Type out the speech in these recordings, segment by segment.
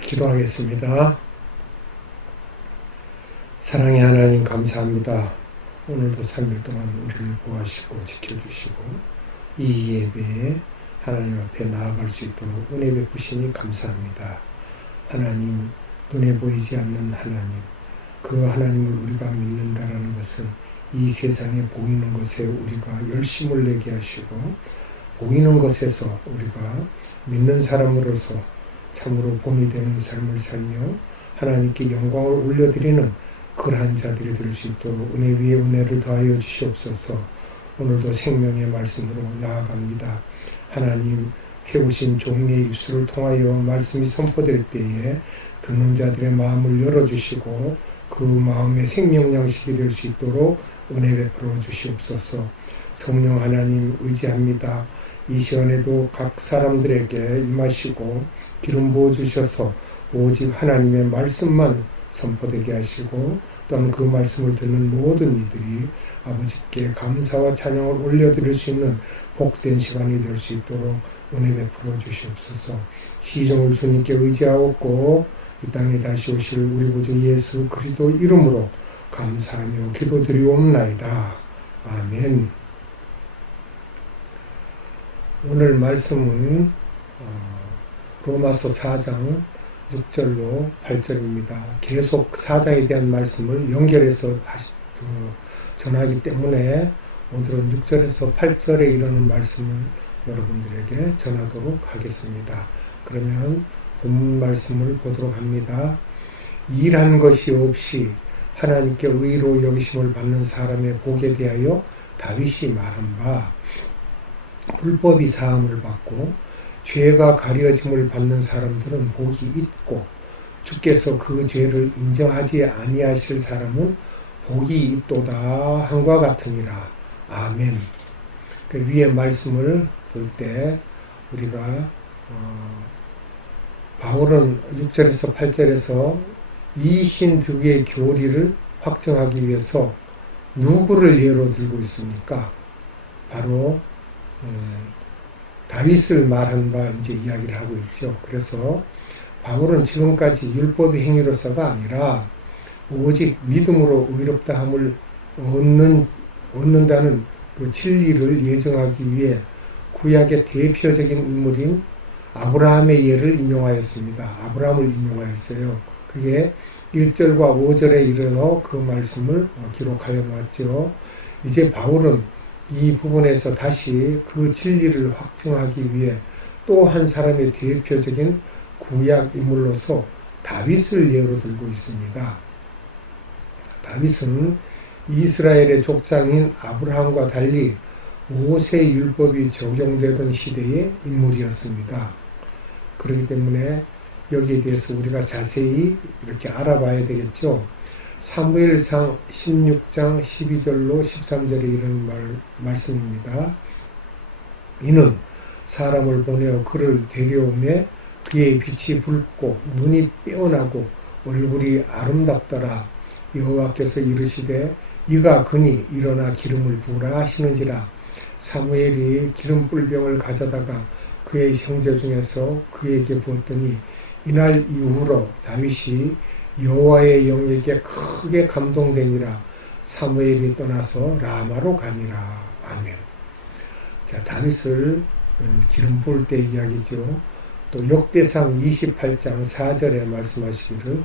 기도하겠습니다. 사랑의 하나님 감사합니다. 오늘도 3일 동안 우리를 보호하시고 지켜주시고 이 예배에 하나님 앞에 나아갈 수 있도록 은혜 베푸시니 감사합니다. 하나님, 눈에 보이지 않는 하나님, 그 하나님을 우리가 믿는다라는 것은 이 세상에 보이는 것에 우리가 열심을 내게 하시고 보이는 것에서 우리가 믿는 사람으로서 참으로 본이 되는 삶을 살며 하나님께 영광을 올려드리는 그러한 자들이 될 수 있도록 은혜 위에 은혜를 더하여 주시옵소서. 오늘도 생명의 말씀으로 나아갑니다. 하나님, 세우신 종의 입술을 통하여 말씀이 선포될 때에 듣는 자들의 마음을 열어주시고 그 마음의 생명 양식이 될 수 있도록 은혜 베풀어 주시옵소서. 성령 하나님 의지합니다. 이 시간에도 각 사람들에게 임하시고 기름 부어 주셔서 오직 하나님의 말씀만 선포되게 하시고 또한 그 말씀을 듣는 모든 이들이 아버지께 감사와 찬양을 올려드릴 수 있는 복된 시간이 될 수 있도록 은혜 베풀어 주시옵소서. 시종을 주님께 의지하옵고 이 땅에 다시 오실 우리 구주 예수 그리스도 이름으로 감사하며 기도드리옵나이다. 아멘. 오늘 말씀은 로마서 4장 6절로 8절입니다. 계속 4장에 대한 말씀을 연결해서 전하기 때문에 오늘은 6절에서 8절에 이르는 말씀을 여러분들에게 전하도록 하겠습니다. 그러면 본문 말씀을 보도록 합니다. 일한 것이 없이 하나님께 의로 여기심을 받는 사람의 복에 대하여 다윗이 말한 바, 불법이 사함을 받고 죄가 가려짐을 받는 사람들은 복이 있고 주께서 그 죄를 인정하지 아니하실 사람은 복이 있도다 한과 같으니라. 아멘. 그 위에 말씀을 볼 때 우리가 바울은 6절에서 8절에서 이신득의 교리를 확정하기 위해서 누구를 예로 들고 있습니까? 바로 다윗을 말한 바 이제 이야기를 하고 있죠. 그래서 바울은 지금까지 율법의 행위로서가 아니라 오직 믿음으로 의롭다함을 얻는다는 그 진리를 예정하기 위해 구약의 대표적인 인물인 아브라함의 예를 인용하였습니다. 아브라함을 인용하였어요. 그게 1절과 5절에 이르러 그 말씀을 기록하여 놓았죠. 이제 바울은 이 부분에서 다시 그 진리를 확증하기 위해 또 한 사람의 대표적인 구약 인물로서 다윗을 예로 들고 있습니다. 다윗은 이스라엘의 족장인 아브라함과 달리 모세 율법이 적용되던 시대의 인물이었습니다. 그렇기 때문에 여기에 대해서 우리가 자세히 이렇게 알아봐야 되겠죠. 사무엘상 16장 12절로 13절에 이런 말씀입니다. 이는 사람을 보내어 그를 데려오매 그의 빛이 붉고 눈이 빼어나고 얼굴이 아름답더라. 여호와께서 이르시되 이가 그니 일어나 기름을 부으라 하시는지라. 사무엘이 기름 뿔병을 가져다가 그의 형제 중에서 그에게 부었더니 이날 이후로 다윗이 여호와의 영에게 크게 감동되니라. 사무엘이 떠나서 라마로 가니라. 아멘. 자, 다윗을 기름 부을 때 이야기죠. 또 역대상 28장 4절에 말씀하시기를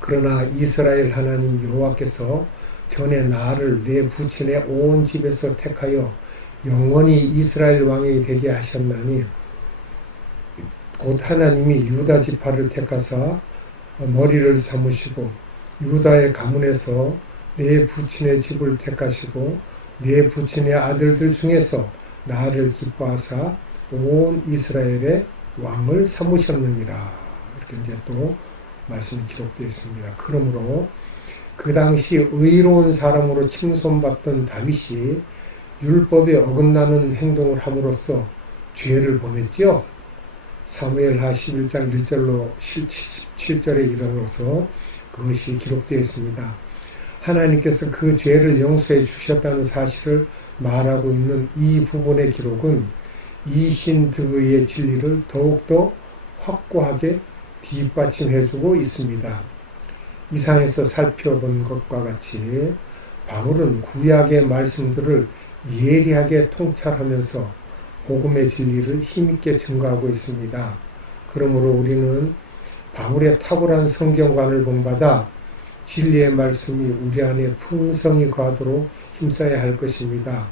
그러나 이스라엘 하나님 여호와께서 전에 나를 내 부친의 온 집에서 택하여 영원히 이스라엘 왕이 되게 하셨나니 곧 하나님이 유다 지파를 택하사 머리를 삼으시고 유다의 가문에서 내 부친의 집을 택하시고 내 부친의 아들들 중에서 나를 기뻐하사 온 이스라엘의 왕을 삼으셨느니라. 이렇게 이제 또 말씀이 기록되어 있습니다. 그러므로 그 당시 의로운 사람으로 칭송받던 다윗이 율법에 어긋나는 행동을 함으로써 죄를 범했죠. 사무엘하 11장 1절로 17절에 이르러서 그것이 기록되어 있습니다. 하나님께서 그 죄를 용서해 주셨다는 사실을 말하고 있는 이 부분의 기록은 이신득의 진리를 더욱더 확고하게 뒷받침해주고 있습니다. 이상에서 살펴본 것과 같이 바울은 구약의 말씀들을 예리하게 통찰하면서 복음의 진리를 힘있게 증거하고 있습니다. 그러므로 우리는 바울의 탁월한 성경관을 본받아 진리의 말씀이 우리 안에 풍성히 거하도록 힘써야 할 것입니다.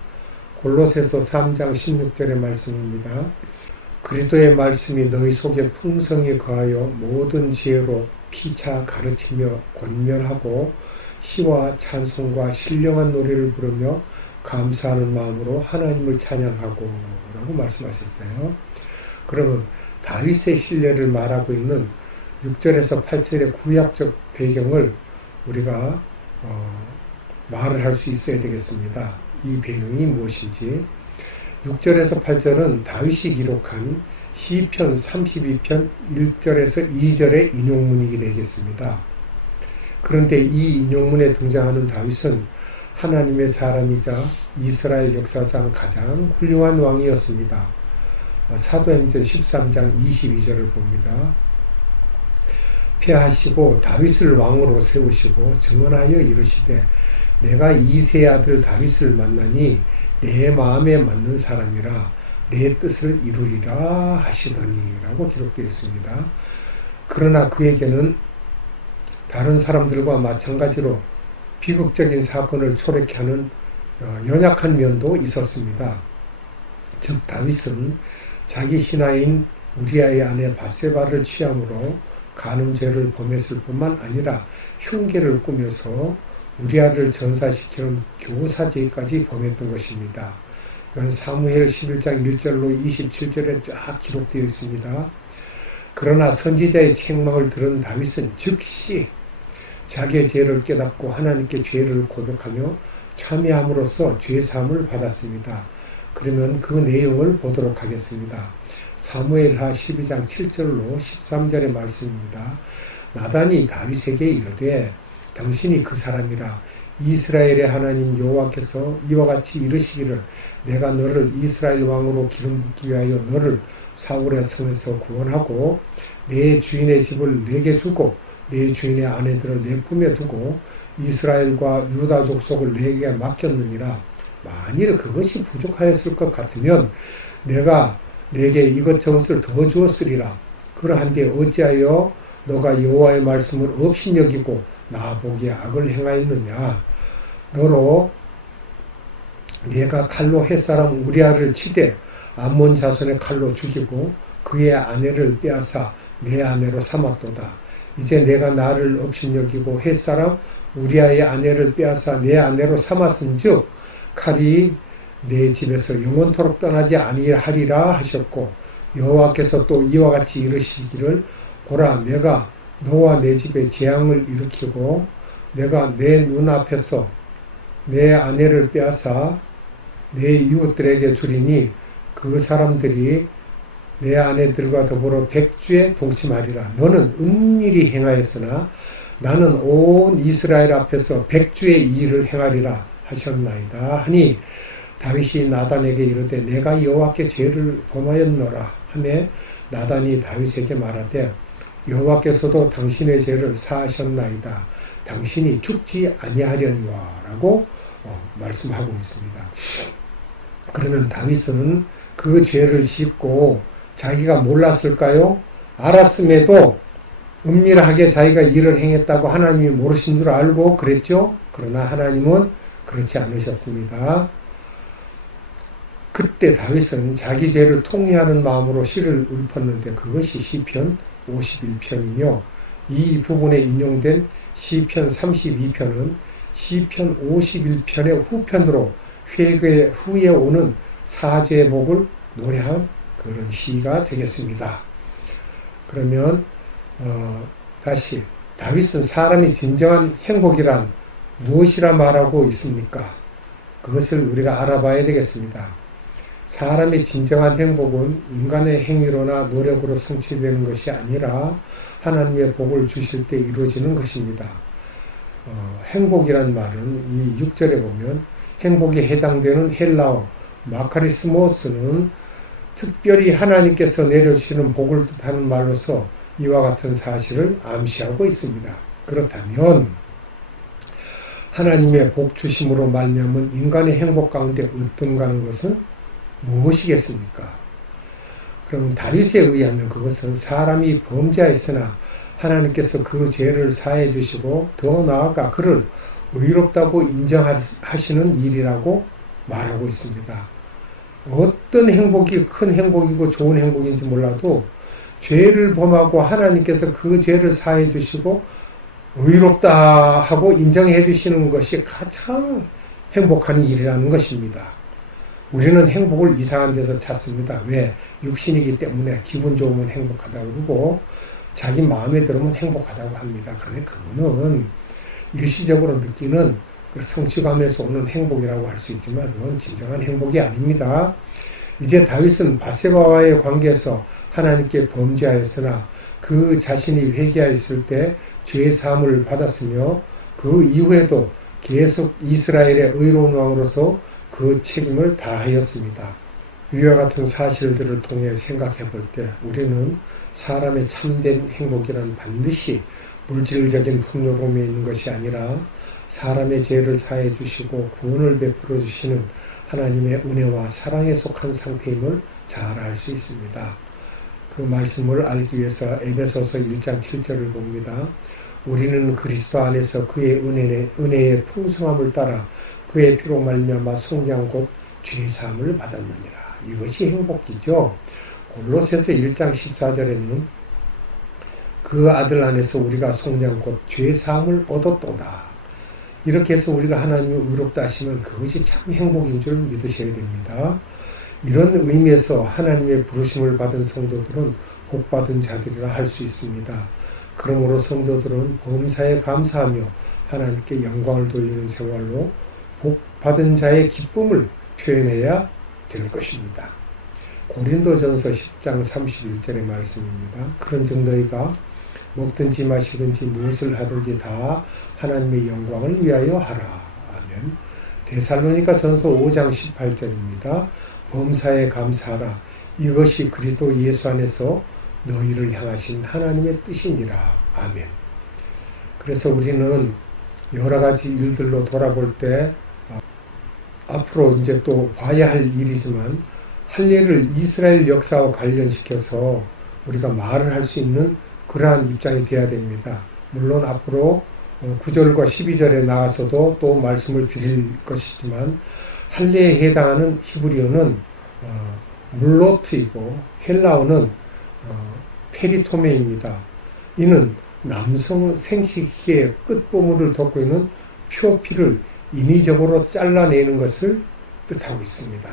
골로새서 3장 16절의 말씀입니다. 그리스도의 말씀이 너희 속에 풍성히 거하여 모든 지혜로 피차 가르치며 권면하고 시와 찬송과 신령한 노래를 부르며 감사하는 마음으로 하나님을 찬양하고 라고 말씀하셨어요. 그러면 다윗의 신뢰를 말하고 있는 6절에서 8절의 구약적 배경을 우리가 말을 할 수 있어야 되겠습니다. 이 배경이 무엇인지. 6절에서 8절은 다윗이 기록한 시편 32편 1절에서 2절의 인용문이 되겠습니다. 그런데 이 인용문에 등장하는 다윗은 하나님의 사람이자 이스라엘 역사상 가장 훌륭한 왕이었습니다. 사도행전 13장 22절을 봅니다. 패하시고 다윗을 왕으로 세우시고 증언하여 이르시되 내가 이새의 아들 다윗을 만나니 내 마음에 맞는 사람이라 내 뜻을 이루리라 하시더니 라고 기록되어 있습니다. 그러나 그에게는 다른 사람들과 마찬가지로 비극적인 사건을 초래케 하는 연약한 면도 있었습니다. 즉 다윗은 자기 신하인 우리아의 아내 밧세바를 취함으로 간음죄를 범했을 뿐만 아니라 흉계를 꾸며서 우리아를 전사시키는 교사죄까지 범했던 것입니다. 이건 사무엘 11장 1절로 27절에 쫙 기록되어 있습니다. 그러나 선지자의 책망을 들은 다윗은 즉시 자기의 죄를 깨닫고 하나님께 죄를 고백하며 참여함으로써 죄사함을 받았습니다. 그러면 그 내용을 보도록 하겠습니다. 사무엘하 12장 7절로 13절의 말씀입니다. 나단이 다윗에게 이르되 당신이 그 사람이라 이스라엘의 하나님 여호와께서 이와 같이 이르시기를 내가 너를 이스라엘 왕으로 기름 붓기 위하여 너를 사울의 손에서 구원하고 내 주인의 집을 내게 주고 내 주인의 아내들을 내 품에 두고 이스라엘과 유다 족속을 내게 맡겼느니라. 만일 그것이 부족하였을 것 같으면 내가 내게 이것저것을 더 주었으리라. 그러한데 어찌하여 너가 여호와의 말씀을 업신여기고 나보기에 악을 행하였느냐. 너로 내가 칼로 햇사람 우리아를 치되 암몬 자손의 칼로 죽이고 그의 아내를 빼앗아 내 아내로 삼았도다. 이제 내가 나를 업신여기고 햇사람 우리아의 아내를 빼앗아 내 아내로 삼았은즉 칼이 내 집에서 영원토록 떠나지 아니하리라 하셨고 여호와께서 또 이와 같이 이르시기를 보라 내가 너와 내 집에 재앙을 일으키고 내가 내 눈앞에서 내 아내를 빼앗아 내 이웃들에게 주리니 그 사람들이 내 아내들과 더불어 백주에 동침하리라. 너는 은밀히 행하였으나 나는 온 이스라엘 앞에서 백주의 일을 행하리라 하셨나이다 하니 다윗이 나단에게 이르되 내가 여호와께 죄를 범하였노라 하매 나단이 다윗에게 말하되 여호와께서도 당신의 죄를 사하셨나이다. 당신이 죽지 아니하려니와 라고 말씀하고 있습니다. 그러면 다윗은 그 죄를 짓고 자기가 몰랐을까요? 알았음에도 은밀하게 자기가 일을 행했다고 하나님이 모르신 줄 알고 그랬죠? 그러나 하나님은 그렇지 않으셨습니다. 그때 다윗은 자기 죄를 통회하는 마음으로 시를 읊었는데 그것이 시편 51편이며 이 부분에 인용된 시편 32편은 시편 51편의 후편으로 회개 후에 오는 사죄의 복을 노래한 그런 시가 되겠습니다. 그러면 다시 다윗은 사람이 진정한 행복이란 무엇이라 말하고 있습니까? 그것을 우리가 알아봐야 되겠습니다. 사람의 진정한 행복은 인간의 행위로나 노력으로 성취되는 것이 아니라 하나님의 복을 주실 때 이루어지는 것입니다. 행복이란 말은 이 6절에 보면 행복에 해당되는 헬라어 마카리스모스는 특별히 하나님께서 내려주시는 복을 뜻하는 말로서 이와 같은 사실을 암시하고 있습니다. 그렇다면 하나님의 복 주심으로 말미암은 인간의 행복 가운데 어떤가 하는 것은 무엇이겠습니까? 그럼 다윗에 의하면 그것은 사람이 범죄하였으나 하나님께서 그 죄를 사해 주시고 더 나아가 그를 의롭다고 인정하시는 일이라고 말하고 있습니다. 어떤 행복이 큰 행복이고 좋은 행복인지 몰라도 죄를 범하고 하나님께서 그 죄를 사해 주시고 의롭다 하고 인정해 주시는 것이 가장 행복한 일이라는 것입니다. 우리는 행복을 이상한 데서 찾습니다. 왜? 육신이기 때문에 기분 좋으면 행복하다고 그러고 자기 마음에 들으면 행복하다고 합니다. 그런데 그거는 일시적으로 느끼는 성취감에서 오는 행복이라고 할 수 있지만 그건 진정한 행복이 아닙니다. 이제 다윗은 바세바와의 관계에서 하나님께 범죄하였으나 그 자신이 회개하였을 때 죄 사함을 받았으며 그 이후에도 계속 이스라엘의 의로운 왕으로서 그 책임을 다하였습니다. 위와 같은 사실들을 통해 생각해 볼 때 우리는 사람의 참된 행복이란 반드시 물질적인 풍요로움에 있는 것이 아니라 사람의 죄를 사해 주시고 구원을 베풀어 주시는 하나님의 은혜와 사랑에 속한 상태임을 잘 알 수 있습니다. 그 말씀을 알기 위해서 에베소서 1장 7절을 봅니다. 우리는 그리스도 안에서 그의 은혜의 풍성함을 따라 그의 피로 말미암아 속량 곧 죄사함을 받았느니라. 이것이 행복이죠. 골로새서 1장 14절에는 그 아들 안에서 우리가 속량 곧 죄사함을 얻었도다. 이렇게 해서 우리가 하나님을 의롭다 하시면 그것이 참 행복인 줄 믿으셔야 됩니다. 이런 의미에서 하나님의 부르심을 받은 성도들은 복받은 자들이라 할 수 있습니다. 그러므로 성도들은 범사에 감사하며 하나님께 영광을 돌리는 생활로 복받은 자의 기쁨을 표현해야 될 것입니다. 고린도전서 10장 31절의 말씀입니다. 그런즉 너희가 먹든지 마시든지 무엇을 하든지 다 하나님의 영광을 위하여 하라. 아멘. 데살로니가 전서 5장 18절입니다. 범사에 감사하라. 이것이 그리스도 예수 안에서 너희를 향하신 하나님의 뜻이니라. 아멘. 그래서 우리는 여러 가지 일들로 돌아볼 때 앞으로 이제 또 봐야 할 일이지만 할례를 이스라엘 역사와 관련시켜서 우리가 말을 할 수 있는 그러한 입장이 되어야 됩니다. 물론 앞으로 9절과 12절에 나가서도 또 말씀을 드릴 것이지만 할례에 해당하는 히브리어는 물로트이고 헬라어는 페리토메입니다. 이는 남성 생식기의 끝부분을 덮고 있는 표피를 인위적으로 잘라내는 것을 뜻하고 있습니다.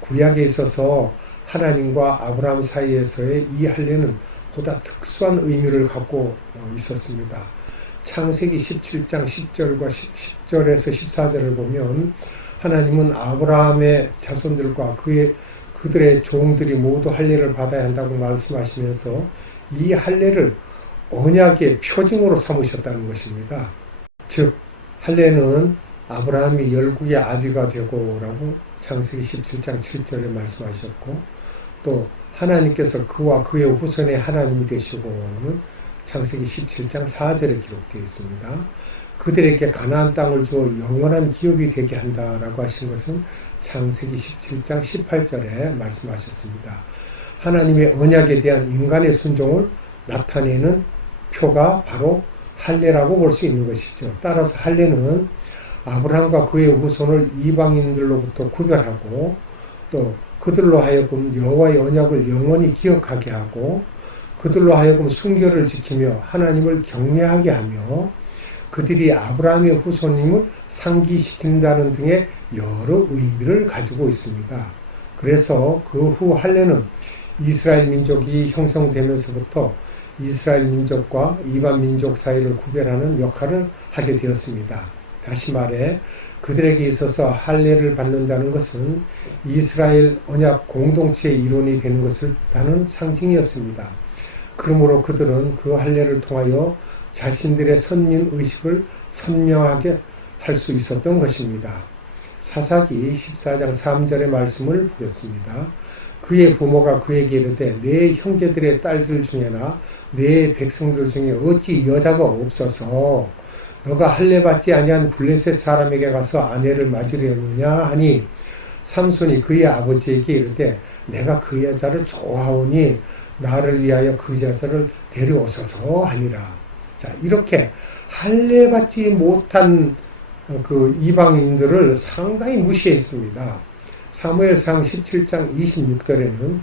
구약에 있어서 하나님과 아브라함 사이에서의 이 할례는 보다 특수한 의미를 갖고 있었습니다. 창세기 17장 10절과 10절에서 14절을 보면 하나님은 아브라함의 자손들과 그들의 종들이 모두 할례를 받아야 한다고 말씀하시면서 이 할례를 언약의 표징으로 삼으셨다는 것입니다. 즉 할례는 아브라함이 열국의 아비가 되고 라고 창세기 17장 7절에 말씀하셨고 또 하나님께서 그와 그의 후손의 하나님이 되시고는 창세기 17장 4절에 기록되어 있습니다. 그들에게 가나안 땅을 주어 영원한 기업이 되게 한다라고 하신 것은 창세기 17장 18절에 말씀하셨습니다. 하나님의 언약에 대한 인간의 순종을 나타내는 표가 바로 할례라고 볼 수 있는 것이죠. 따라서 할례는 아브라함과 그의 후손을 이방인들로부터 구별하고 또 그들로 하여금 여호와의 언약을 영원히 기억하게 하고 그들로 하여금 순결을 지키며 하나님을 경외하게 하며 그들이 아브라함의 후손임을 상기시킨다는 등의 여러 의미를 가지고 있습니다. 그래서 그 후 할례는 이스라엘 민족이 형성되면서부터 이스라엘 민족과 이방 민족 사이를 구별하는 역할을 하게 되었습니다. 다시 말해 그들에게 있어서 할례를 받는다는 것은 이스라엘 언약 공동체의 일원이 되는 것을 뜻하는 상징이었습니다. 그러므로 그들은 그 할례를 통하여 자신들의 선민의식을 선명하게 할 수 있었던 것입니다. 사사기 14장 3절의 말씀을 보겠습니다. 그의 부모가 그에게 이르되 내 형제들의 딸들 중에나 내 백성들 중에 어찌 여자가 없어서 너가 할례 받지 아니한 블레셋 사람에게 가서 아내를 맞으려느냐 하니 삼손이 그의 아버지에게 이르되 내가 그 여자를 좋아하오니 나를 위하여 그 여자를 데려오소서 하니라. 자, 이렇게 할례 받지 못한 그 이방인들을 상당히 무시했습니다. 사무엘상 17장 26절에는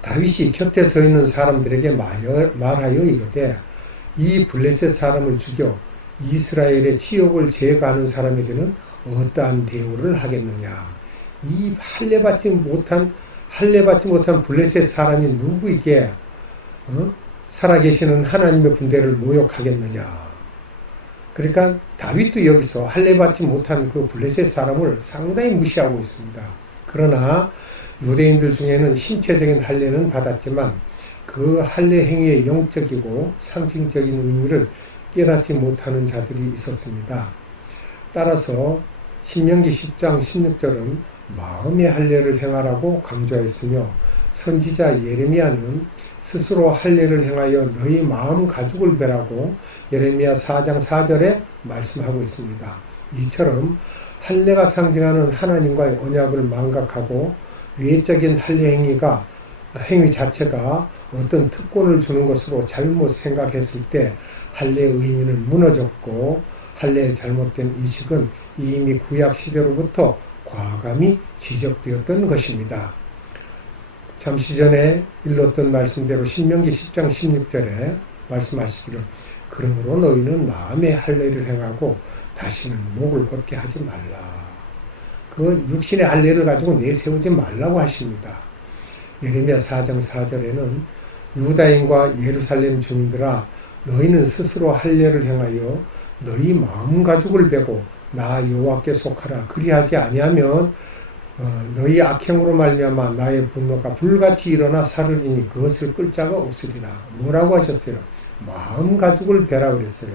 다윗이 곁에 서 있는 사람들에게 말하여 이르되 이 블레셋 사람을 죽여 이스라엘의 치욕을 제거하는 사람에게는 어떠한 대우를 하겠느냐. 이 할례 받지 못한 블레셋 사람이 누구에게 살아계시는 하나님의 군대를 모욕하겠느냐. 그러니까 다윗도 여기서 할례 받지 못한 그 블레셋 사람을 상당히 무시하고 있습니다. 그러나 유대인들 중에는 신체적인 할례는 받았지만 그 할례 행위의 영적이고 상징적인 의미를 깨닫지 못하는 자들이 있었습니다. 따라서 신명기 10장 16절은 마음의 할례를 행하라고 강조하였으며 선지자 예레미야는 스스로 할례를 행하여 너희 마음 가죽을 베라고 예레미야 4장 4절에 말씀하고 있습니다. 이처럼 할례가 상징하는 하나님과의 언약을 망각하고 외적인 할례 행위 자체가 어떤 특권을 주는 것으로 잘못 생각했을 때 할례의 의미는 무너졌고 할례의 잘못된 인식은 이미 구약 시대로부터 과감히 지적되었던 것입니다. 잠시 전에 읽었던 말씀대로 신명기 10장 16절에 말씀하시기를 그러므로 너희는 마음의 할례를 행하고 다시는 목을 걷게 하지 말라. 그 육신의 할례를 가지고 내세우지 말라고 하십니다. 예레미야 4장 4절에는 유다인과 예루살렘 주민들아 너희는 스스로 할례를 행하여 너희 마음 가죽을 베고 나 여호와께 속하라. 그리하지 아니하면 너희 악행으로 말미암아 나의 분노가 불같이 일어나 사르리니 그것을 끌 자가 없으리라. 뭐라고 하셨어요? 마음 가죽을 베라 그랬어요.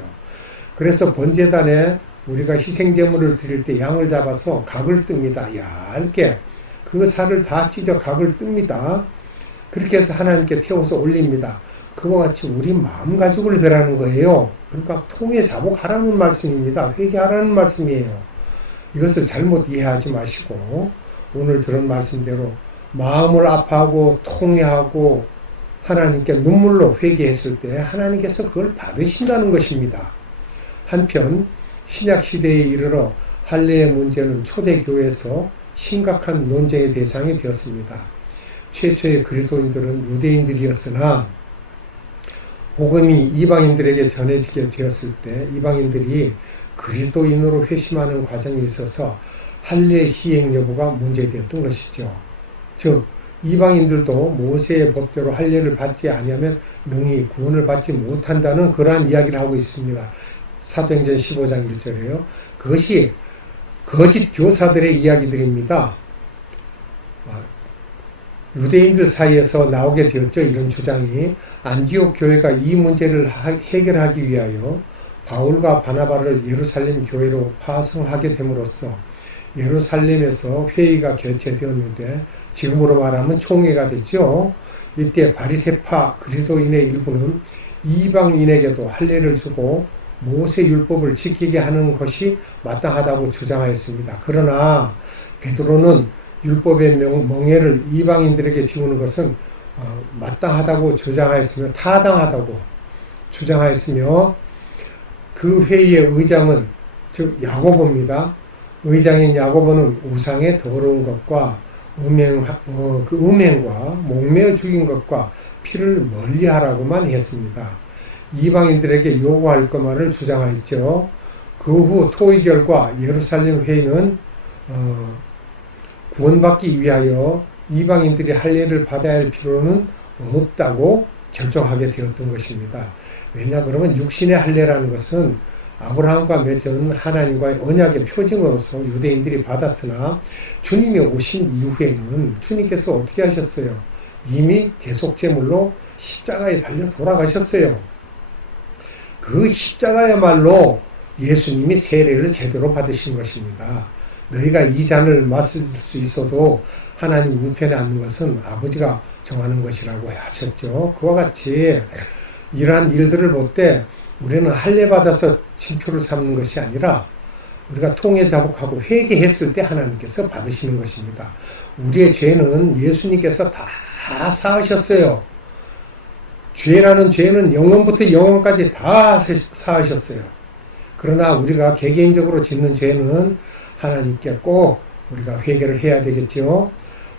그래서 번제단에 우리가 희생제물을 드릴 때 양을 잡아서 각을 뜹니다. 얇게 그 살을 다 찢어 각을 뜹니다. 그렇게 해서 하나님께 태워서 올립니다. 그와 같이 우리 마음 가죽을 베라는 거예요. 그러니까 통에 자복하라는 말씀입니다. 회개하라는 말씀이에요. 이것을 잘못 이해하지 마시고 오늘 들은 말씀대로 마음을 아파하고 통회하고 하나님께 눈물로 회개했을 때 하나님께서 그걸 받으신다는 것입니다. 한편 신약시대에 이르러 할례의 문제는 초대교회에서 심각한 논쟁의 대상이 되었습니다. 최초의 그리스도인들은 유대인들이었으나 복음이 이방인들에게 전해지게 되었을 때 이방인들이 그리스도인으로 회심하는 과정에 있어서 할례 시행 여부가 문제되었던 것이죠. 즉 이방인들도 모세의 법대로 할례를 받지 아니하면 능히 구원을 받지 못한다는 그러한 이야기를 하고 있습니다. 사도행전 15장 1절이에요. 그것이 거짓 교사들의 이야기들입니다. 유대인들 사이에서 나오게 되었죠. 이런 주장이. 안디옥 교회가 이 문제를 해결하기 위하여 바울과 바나바를 예루살렘 교회로 파송하게 됨으로써 예루살렘에서 회의가 개최되었는데 지금으로 말하면 총회가 됐죠. 이때 바리새파 그리스도인의 일부는 이방인에게도 할례를 주고 모세 율법을 지키게 하는 것이 마땅하다고 주장하였습니다. 그러나 베드로는 율법의 멍에를 이방인들에게 지우는 것은 마땅하다고 주장하였으며 타당하다고 주장하였으며 그 회의의 의장은 즉 야고보입니다. 의장인 야고보는 우상의 더러운 것과 음행과 목매어 죽인 것과 피를 멀리하라고만 했습니다. 이방인들에게 요구할 것만을 주장하였죠. 그 후 토의 결과 예루살렘 회의는 구원받기 위하여 이방인들이 할례를 받아야 할 필요는 없다고 결정하게 되었던 것입니다. 왜냐 그러면 육신의 할례라는 것은 아브라함과 맺은 하나님과의 언약의 표징으로서 유대인들이 받았으나 주님이 오신 이후에는 주님께서 어떻게 하셨어요? 이미 대속제물로 십자가에 달려 돌아가셨어요. 그 십자가야말로 예수님이 세례를 제대로 받으신 것입니다. 너희가 이 잔을 마실 수 있어도 하나님 우편에 앉는 것은 아버지가 정하는 것이라고 하셨죠. 그와 같이 이러한 일들을 볼 때 우리는 할례 받아서 징표를 삼는 것이 아니라 우리가 통회 자복하고 회개했을 때 하나님께서 받으시는 것입니다. 우리의 죄는 예수님께서 다 사하셨어요. 죄라는 죄는 영원부터 영원까지 다 사하셨어요. 그러나 우리가 개개인적으로 짓는 죄는 하나님께 꼭 우리가 회개를 해야 되겠죠.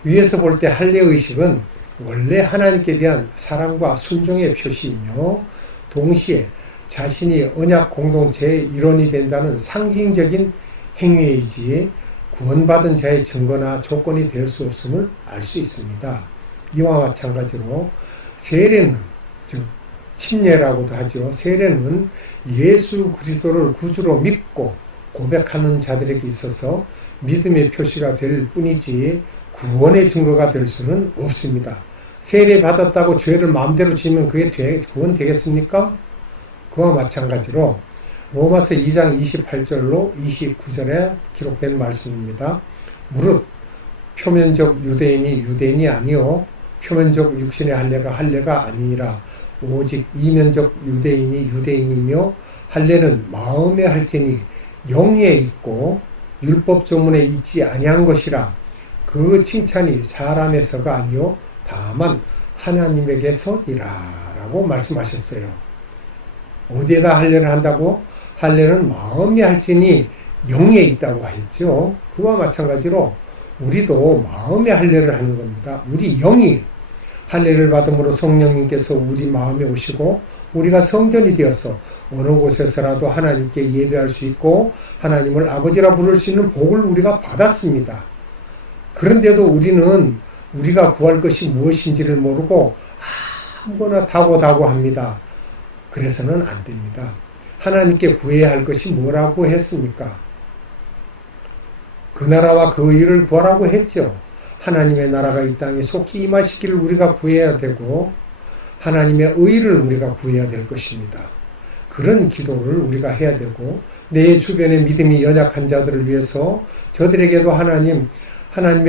위에서 볼 때 할례의식은 원래 하나님께 대한 사랑과 순종의 표시이며 동시에 자신이 언약 공동체의 일원이 된다는 상징적인 행위이지 구원받은 자의 증거나 조건이 될 수 없음을 알 수 있습니다. 이와 마찬가지로 세례는, 즉 침례라고도 하죠. 세례는 예수 그리스도를 구주로 믿고 고백하는 자들에게 있어서 믿음의 표시가 될 뿐이지 구원의 증거가 될 수는 없습니다. 세례 받았다고 죄를 마음대로 지으면 그게 구원 되겠습니까? 그와 마찬가지로 로마서 2장 28절로 29절에 기록된 말씀입니다. 무릇 표면적 유대인이 유대인이 아니요 표면적 육신의 할례가 아니니라. 오직 이면적 유대인이 유대인이며 할례는 마음에 할지니 영에 있고 율법 조문에 있지 아니한 것이라. 그 칭찬이 사람에서가 아니요 다만 하나님에게서니라 라고 말씀하셨어요. 어디에다 할례를 한다고? 할례는 마음에 할지니 영에 있다고 했죠. 그와 마찬가지로 우리도 마음에 할례를 하는 겁니다. 우리 영이 할례를 받음으로 성령님께서 우리 마음에 오시고 우리가 성전이 되어서 어느 곳에서라도 하나님께 예배할 수 있고 하나님을 아버지라 부를 수 있는 복을 우리가 받았습니다. 그런데도 우리는 우리가 구할 것이 무엇인지를 모르고 아무거나 다고 합니다. 그래서는 안 됩니다. 하나님께 구해야 할 것이 뭐라고 했습니까? 그 나라와 그 의를 구하라고 했죠. 하나님의 나라가 이 땅에 속히 임하시기를 우리가 구해야 되고 하나님의 의를 우리가 구해야 될 것입니다. 그런 기도를 우리가 해야 되고 내 주변에 믿음이 연약한 자들을 위해서 저들에게도 하나님의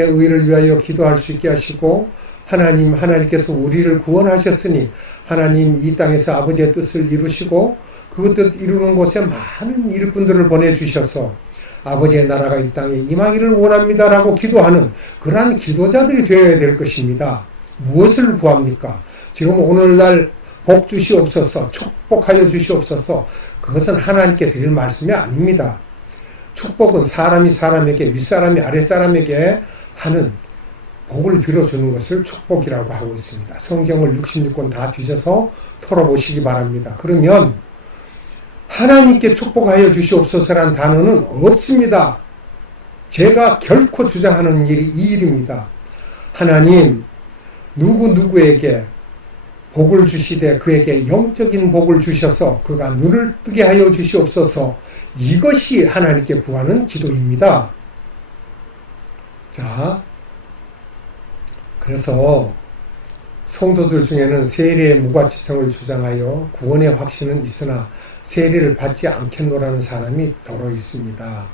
의를 위하여 기도할 수 있게 하시고 하나님께서 우리를 구원하셨으니 하나님 이 땅에서 아버지의 뜻을 이루시고 그 뜻 이루는 곳에 많은 일꾼들을 보내주셔서 아버지의 나라가 이 땅에 임하기를 원합니다라고 기도하는 그러한 기도자들이 되어야 될 것입니다. 무엇을 구합니까? 지금 오늘날 복 주시옵소서, 축복하여 주시옵소서. 그것은 하나님께 드릴 말씀이 아닙니다. 축복은 사람이 사람에게, 윗사람이 아랫사람에게 하는 복을 빌어주는 것을 축복이라고 하고 있습니다. 성경을 66권 다 뒤져서 털어보시기 바랍니다. 그러면 하나님께 축복하여 주시옵소서라는 단어는 없습니다. 제가 결코 주장하는 일이 이 일입니다. 하나님 누구에게 복을 주시되 그에게 영적인 복을 주셔서 그가 눈을 뜨게 하여 주시옵소서. 이것이 하나님께 구하는 기도입니다. 자, 그래서 성도들 중에는 세례의 무가치성을 주장하여 구원의 확신은 있으나 세례를 받지 않겠노라는 사람이 더러 있습니다.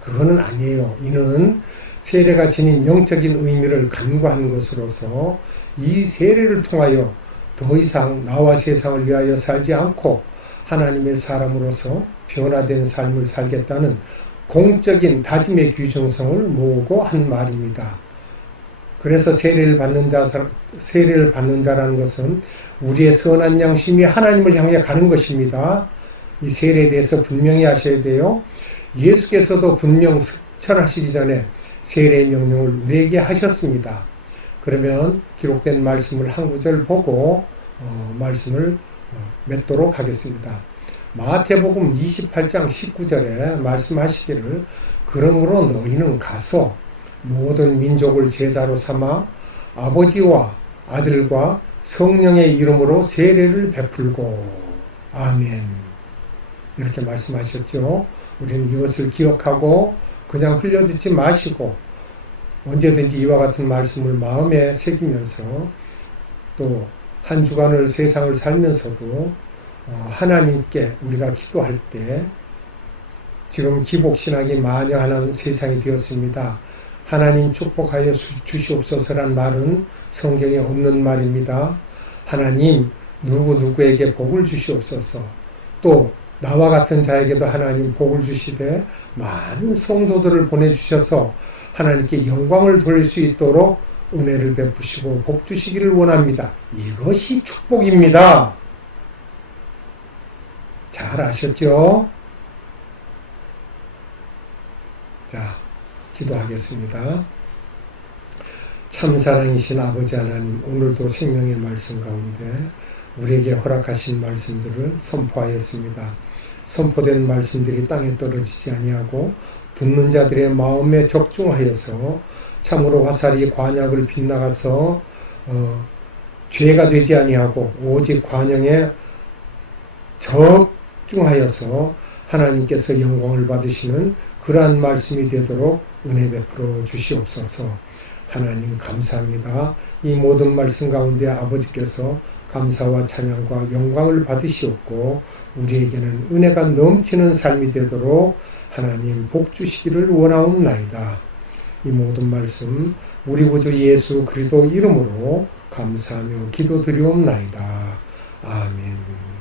그거는 아니에요. 이는 세례가 지닌 영적인 의미를 간과한 것으로서 이 세례를 통하여 더 이상 나와 세상을 위하여 살지 않고 하나님의 사람으로서 변화된 삶을 살겠다는 공적인 다짐의 규정성을 모으고 한 말입니다. 그래서 세례를 받는다라는 것은 우리의 선한 양심이 하나님을 향해 가는 것입니다. 이 세례에 대해서 분명히 하셔야 돼요. 예수께서도 분명 승천하시기 전에 세례의 명령을 우리에게 하셨습니다. 그러면 기록된 말씀을 한 구절 보고 말씀을 맺도록 하겠습니다. 마태복음 28장 19절에 말씀하시기를 그러므로 너희는 가서 모든 민족을 제자로 삼아 아버지와 아들과 성령의 이름으로 세례를 베풀고 아멘 이렇게 말씀하셨죠. 우리는 이것을 기억하고 그냥 흘려듣지 마시고 언제든지 이와 같은 말씀을 마음에 새기면서 또 한 주간을 세상을 살면서도 하나님께 우리가 기도할 때 지금 기복신학이 만여하는 세상이 되었습니다. 하나님 축복하여 주시옵소서란 말은 성경에 없는 말입니다. 하나님 누구에게 복을 주시옵소서. 또 나와 같은 자에게도 하나님 복을 주시되 많은 성도들을 보내주셔서 하나님께 영광을 돌릴 수 있도록 은혜를 베푸시고 복 주시기를 원합니다. 이것이 축복입니다. 잘 아셨죠? 자, 기도하겠습니다. 참사랑이신 아버지 하나님, 오늘도 생명의 말씀 가운데 우리에게 허락하신 말씀들을 선포하였습니다. 선포된 말씀들이 땅에 떨어지지 아니하고 듣는 자들의 마음에 적중하여서 참으로 화살이 관약을 빗나가서 죄가 되지 아니하고 오직 관영에 적중하여서 하나님께서 영광을 받으시는 그러한 말씀이 되도록 은혜 베풀어 주시옵소서. 하나님 감사합니다. 이 모든 말씀 가운데 아버지께서 감사와 찬양과 영광을 받으시옵고 우리에게는 은혜가 넘치는 삶이 되도록 하나님 복 주시기를 원하옵나이다. 이 모든 말씀 우리 구주 예수 그리스도 이름으로 감사하며 기도드리옵나이다. 아멘.